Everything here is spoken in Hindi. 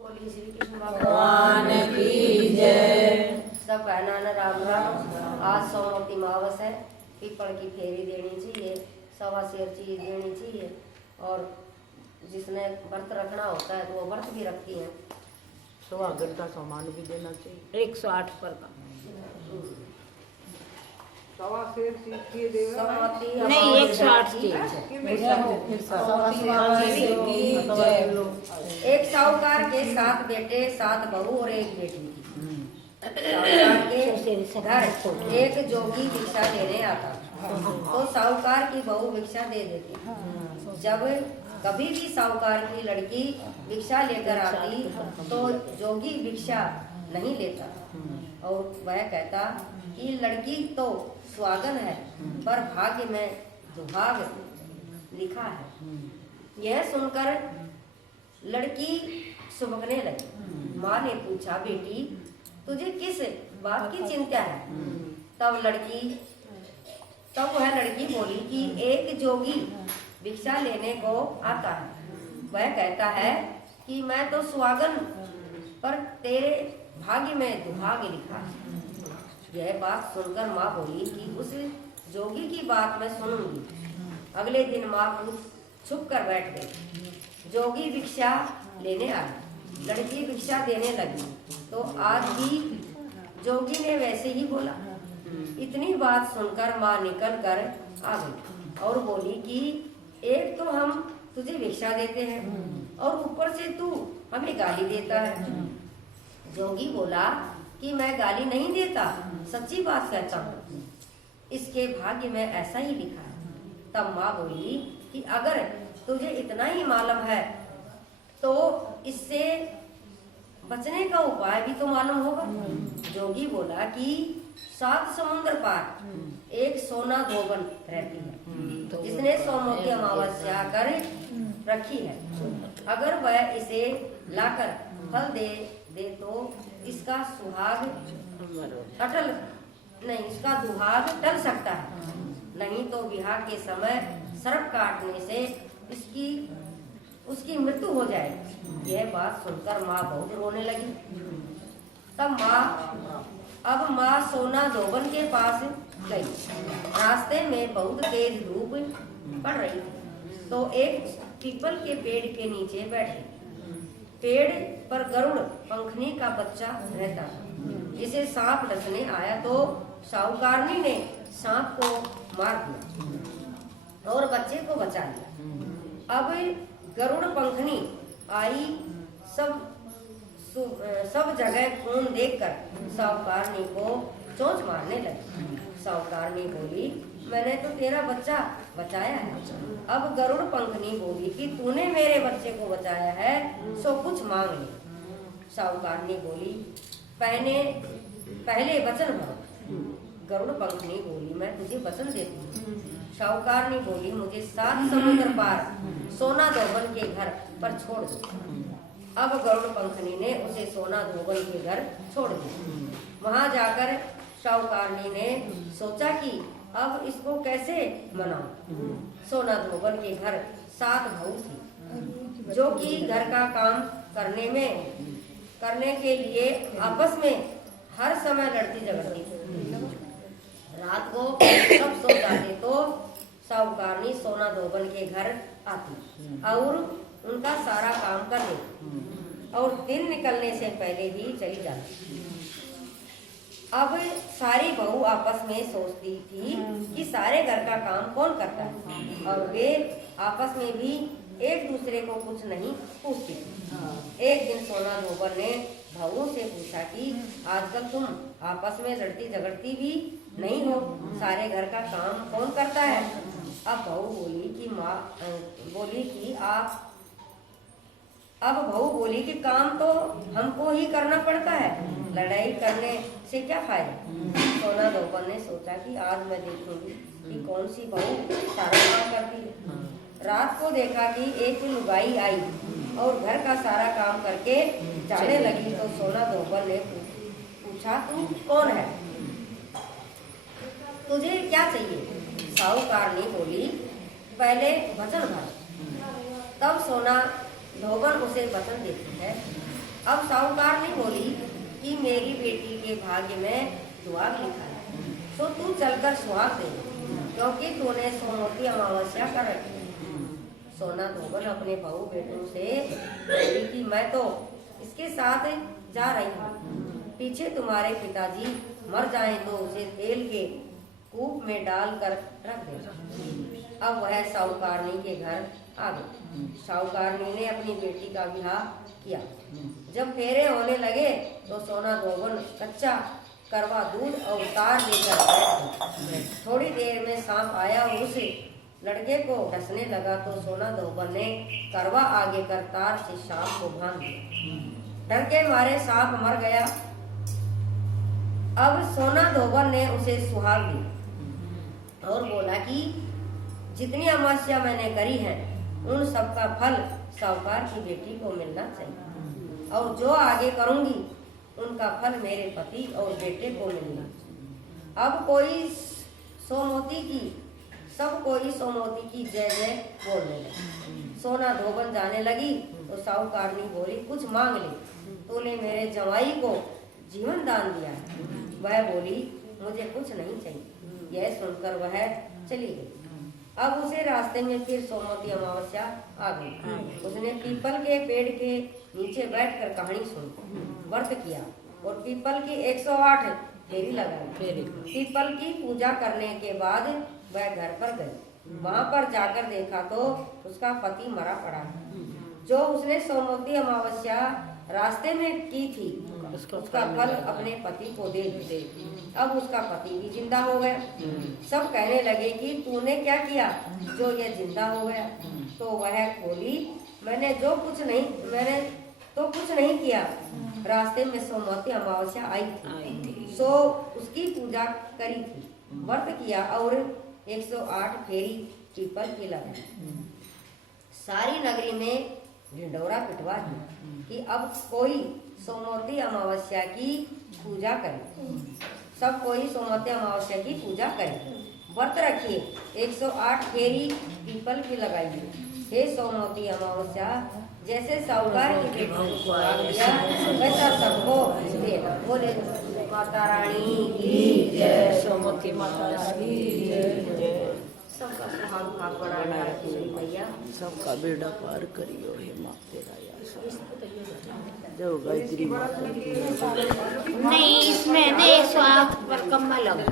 बोली श्री कृष्ण भगवान की जय। सब कहना न राम राम। आज सोमवती अमावस है, पीपल की फेरी देनी चाहिए, 1.25 सेर चीज देनी चाहिए। और जिसने व्रत रखना होता है तो वो व्रत भी रखती है। सुहागन का सामान भी देना चाहिए 108 पर का। नहीं 108 एक साहूकार के 7 बेटे 7 बहू और 1 बेटी थी। साहूकार के घर एक जोगी भिक्षा लेने आता, तो साहूकार की बहू भिक्षा दे देती। जब कभी भी साहूकार की लड़की भिक्षा लेकर आती तो जोगी भिक्षा नहीं लेता और वह कहता कि लड़की तो सुहागन है पर भाग्य में दुभाग लिखा है। यह सुनकर लड़की सुबकने लगी। माँ ने पूछा, बेटी तुझे किस बात की चिंता है? तब वह लड़की बोली कि एक जोगी भिक्षा लेने को आता है। वह कहता है कि मैं तो सुहागन पर तेरे भाग्य में दुभाग्य लिखा है। यह बात सुनकर माँ बोली कि उस जोगी की बात मैं सुनूंगी। अगले दिन माँ छुप कर बैठ गई। जोगी भिक्षा लेने आई, लड़की भिक्षा देने लगी तो आज भी जोगी ने वैसे ही बोला। इतनी बात सुनकर माँ निकल कर आ गई और बोली कि एक तो हम तुझे भिक्षा देते हैं और ऊपर से तू हमें गाली देता है। जोगी बोला कि मैं गाली नहीं देता, सच्ची बात कहता हूँ, इसके भाग्य में ऐसा ही लिखा है। तब माँ बोली कि अगर तुझे इतना ही मालूम है तो इससे बचने का उपाय भी तो मालूम होगा। जोगी बोला कि 7 समुद्र पार एक सोना धोबन रहती है, जिसने सोमवती अमावस्या कर रखी है। अगर वह इसे लाकर फल दे तो इसका सुहाग इसका दुहाग टल सकता है, नहीं तो विवाह के समय सर्प काटने से उसकी मृत्यु हो जाएगी। यह बात सुनकर माँ बहुत रोने लगी। अब माँ सोना धोबन के पास गई। रास्ते में बहुत तेज धूप पड़ रही थी तो एक पीपल के पेड़ के नीचे बैठी। पेड़ पर गरुड़ पंखनी का बच्चा रहता, जिसे सांप डसने आया तो साहूकारनी ने सांप को मार दिया और बच्चे को बचा लिया। अब गरुड़ पंखनी आई, सब जगह खून देखकर साहूकारनी को चोंच मारने लगी। साहूकारनी बोली, मैंने तो तेरा बच्चा बचाया है। अब गरुड़ पंखनी बोली कि तूने मेरे बच्चे को बचाया है सो कुछ मांग ले। साहूकारनी बोली, पहले वचन मांग। गरुड़ पंखनी बोली, मैं तुझे वचन देती हूँ। साहूकारनी बोली, मुझे 7 समुद्र पार सोना धोबन के घर पर छोड़ दो। अब गरुड़ पंखनी ने उसे सोना धोबन के घर छोड़ दिया। वहां जाकर साहूकारनी ने सोचा कि अब इसको कैसे मनाऊं। सोना धोबन के घर 7 बहू थी, जो कि घर का काम करने के लिए आपस में हर समय लड़ती झगड़ती थी। रात को सब सो जाते तो साहूकारनी सोना धोबन के घर आती और उनका सारा काम कर देती और दिन निकलने से पहले ही चली जाती। अब सारी बहू आपस में सोचती थी कि सारे घर का काम कौन करता है और वे आपस में भी एक दूसरे को कुछ नहीं पूछती। एक दिन सोना धोबन ने बहू से पूछा कि आजकल तुम आपस में लड़ती झगड़ती भी नहीं हो, सारे घर का काम कौन करता है? अब बहू बोली कि काम तो हमको ही करना पड़ता है, लड़ाई करने से क्या फायदा। सोना धोबन ने सोचा कि आज मैं देखूंगी कि कौन सी बहू सारा काम करती है। रात को देखा कि एक लुगाई आई और घर का सारा काम करके जाने लगी तो सोना धोबन ने पूछा, तू कौन है, तुझे क्या चाहिए? साहूकारनी बोली, पहले वचन भर। तब सोना धोबन उसे वचन देती है अब साहूकार ने बोली कि मेरी बेटी के भाग्य में सुहाग लिखा है, तो तू चलकर सुहाग दे, क्योंकि तूने सोमवती अमावस्या कर रखी है। सोना धोबन अपने बहू बेटों से बोली कि मैं तो इसके साथ जा रही हूँ, पीछे तुम्हारे पिताजी मर जाएं तो उसे तेल के कूप में डालकर रख देना। अब वह साहूकारनी के घर आ गई। साहूकारनी ने अपनी बेटी का विवाह किया। जब फेरे होने लगे तो सोना धोबन कच्चा करवा दूध और तार लेकर बैठ। थोड़ी देर में सांप आया और उस लड़के को डसने लगा तो सोना धोबन ने करवा आगे कर तार से सांप को बांध दिया। डर के मारे सांप मर गया। अब सोना धोबन ने उसे सुहाग दी और बोला कि जितनी अमावस्या मैंने करी है उन सबका फल साहूकार की बेटी को मिलना चाहिए, और जो आगे करूंगी उनका फल मेरे पति और बेटे को मिलना चाहिए। अब कोई सोमवती की सब कोई सोमवती की जय जय बोलने लगे। सोना धोबन जाने लगी तो साहूकारनी बोली कुछ मांग ले, तूने मेरे जवाई को जीवन दान दिया है। वह बोली मुझे कुछ नहीं चाहिए। यह सुनकर वह चली गई। अब उसे रास्ते में फिर सोमवती अमावस्या आ गई। उसने पीपल के पेड़ के नीचे बैठकर कहानी सुनी, व्रत किया और पीपल की 108 फेरी लगाई। पीपल की पूजा करने के बाद वह घर पर गई। वहां पर जाकर देखा तो उसका पति मरा पड़ा है। जो उसने सोमवती अमावस्या रास्ते में की थी उसका फल अपने पति को दे दे। अब उसका पति भी जिंदा हो गया। सब कहने लगे कि तूने क्या किया जो ये जिंदा हो गया। तो वह बोली मैंने तो कुछ नहीं किया। रास्ते में सोमवती अमावस्या आई थी, सो उसकी पूजा करी थी, व्रत किया और 108 फेरी पीपल की लगाई। सारी नगरी में ढिंढोरा पिटवा दी कि अब कोई सोमवती अमावस्या की पूजा करे। सब कोई सोमवती अमावस्या की पूजा करे, व्रत रखिए, 108 फेरी पीपल की लगाइए। हे सोमवती अमावस्या, जैसे साहूकार की बेटी को सुहाग दिया वैसा सबको देना। बोले माता रानी की जय, सोमवती माता रानी की जय। सबका सुहाग बना भैया, सबका बेड़ा पार करियो हे माँ तेरा जो गायत्री माता नहीं इसमें 108 पर कम लगा।